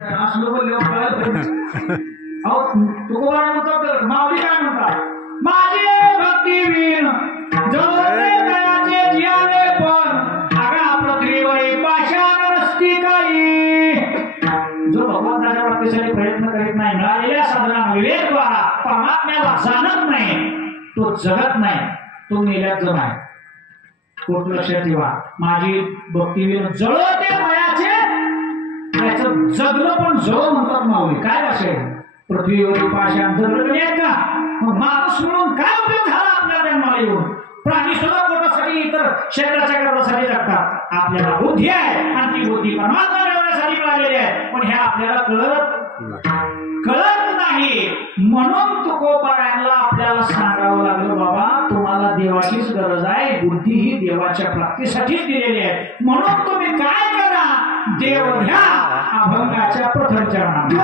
असलो बोलले अहो तुकोबा म्हणतात माऊली काय म्हणतात माझे भक्तिवीर जळते दयाचे जियावे पण आगा पृथ्वीवरी पाषाण नसती काही जो भगवंताच्या प्राप्तीसाठी प्रयत्न करीत नाही मिळालेल्या साधना विवेकद्वारा परमात्म्याला जाणत नाही तो जगत नाही तो निर्लज्ज नाही. खूप लक्षात ठेवा माझी भक्तिवीर जळते दयाचे त्याचं जगलं पण जळ म्हणतात माऊली काय भाषा पृथ्वीवरील पाषाण जगलं आहेत का मग माणूस म्हणून काय उपयोग झाला आपल्या जन्माला येऊन प्राणी सुद्धा पोटासाठी इतर शरीराच्या गरजासाठी जगतात आपल्याला बुद्धी आहे आणि ती बुद्धी परमात्मा मिळवण्यासाठी मिळालेली आहे पण हे आपल्याला कळत नाही म्हणून तुकोबारायांना आपल्याला सांगावं लागलं बाबा तुम्हाला देवाचीच गरज आहे बुद्धी ही देवाच्या प्राप्तीसाठीच दिलेली आहे म्हणून तुम्ही काय करा देव घ्या अभंगाच्या प्रथम चरणात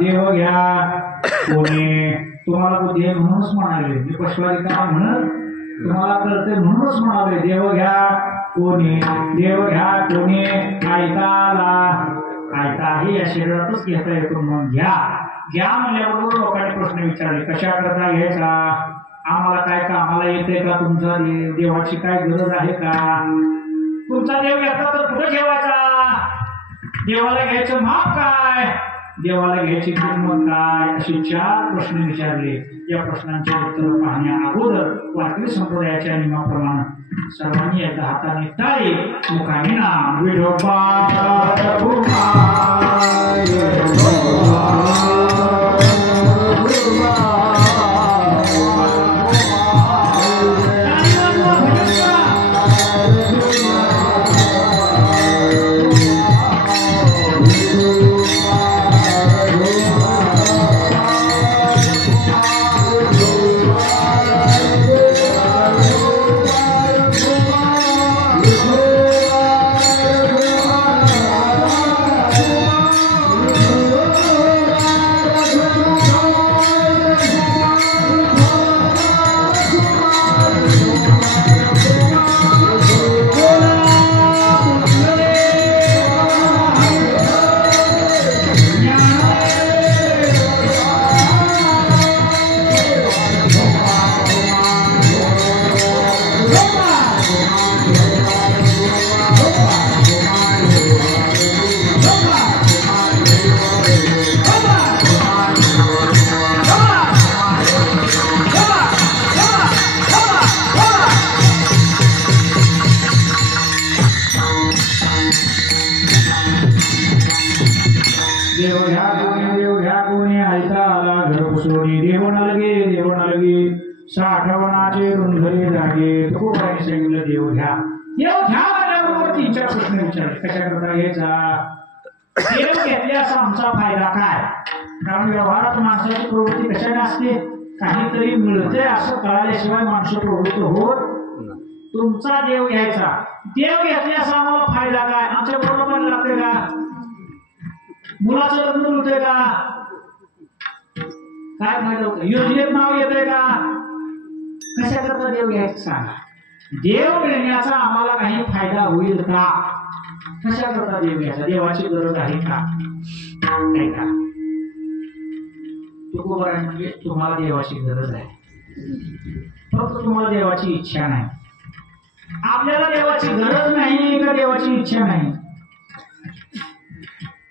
देव घ्या कोणी तुम्हाला बुद्धी आहे म्हणूनच म्हणाले मी पशुवारिका म्हणत तुम्हाला कळते म्हणूनच म्हणाले देव घ्या कोणी ऐकाला ऐका हे या शरीरातच घेता येतो मग घ्या म्हणल्याबरोबर लोकांनी प्रश्न विचारले कशा करता घ्यायचा आम्हाला काय कामाला येते का तुमचा देवाची काय गरज आहे का तुमचा देव घेतला तर कुठे ठेवायचा देवाला घ्यायचं माप काय देवाला घ्यायची किंमत काय असे 4 प्रश्न विचारले. या प्रश्नांचे उत्तर पाहण्या अगोदर वारकरी संप्रदायाच्या नियमाप्रमाणे सर्वांनी एकदा हाताने टाळी मुखाने नाम विठोबा साठवणाचे रुंधरे जागे तुकोबारांनी सांगितलं देव घ्या म्हणल्याबरोबर 3-4 प्रश्न विचारले कशा करता घ्यायचा देव घेतल्याचा आमचा फायदा काय कारण व्यवहारात माणसाची प्रवृत्ती कशाने असते काहीतरी मिळते असं कळाल्याशिवाय माणसं प्रवृत्त होत तुमचा देव घ्यायचा. देव घेतल्याचा आम्हाला फायदा काय? आमच्या बरोबर लागते का? मुलाचं लग्न होतंय का? काय फायदा होतं? योजनेत नाव येतंय का? कशा करता देव घ्यायचं सांगा. देव मिळण्याचा आम्हाला काही फायदा होईल का? कशा करता देव घ्यायचा? देवाची गरज आहे का? नाही का? तुकोबाराय म्हणजे तुम्हाला देवाची गरज आहे, फक्त तुम्हाला देवाची इच्छा नाही. आपल्याला देवाची गरज नाही का देवाची इच्छा नाही?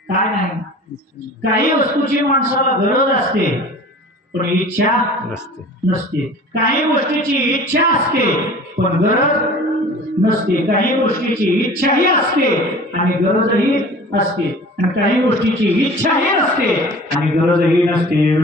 काय नाही? काही वस्तूची माणसाला गरज असते पण इच्छा नसते. काही गोष्टीची इच्छा असते पण गरज नसते. काही गोष्टीची इच्छाही असते आणि गरजही असते, आणि काही गोष्टीची इच्छाही नसते आणि गरजही नसते.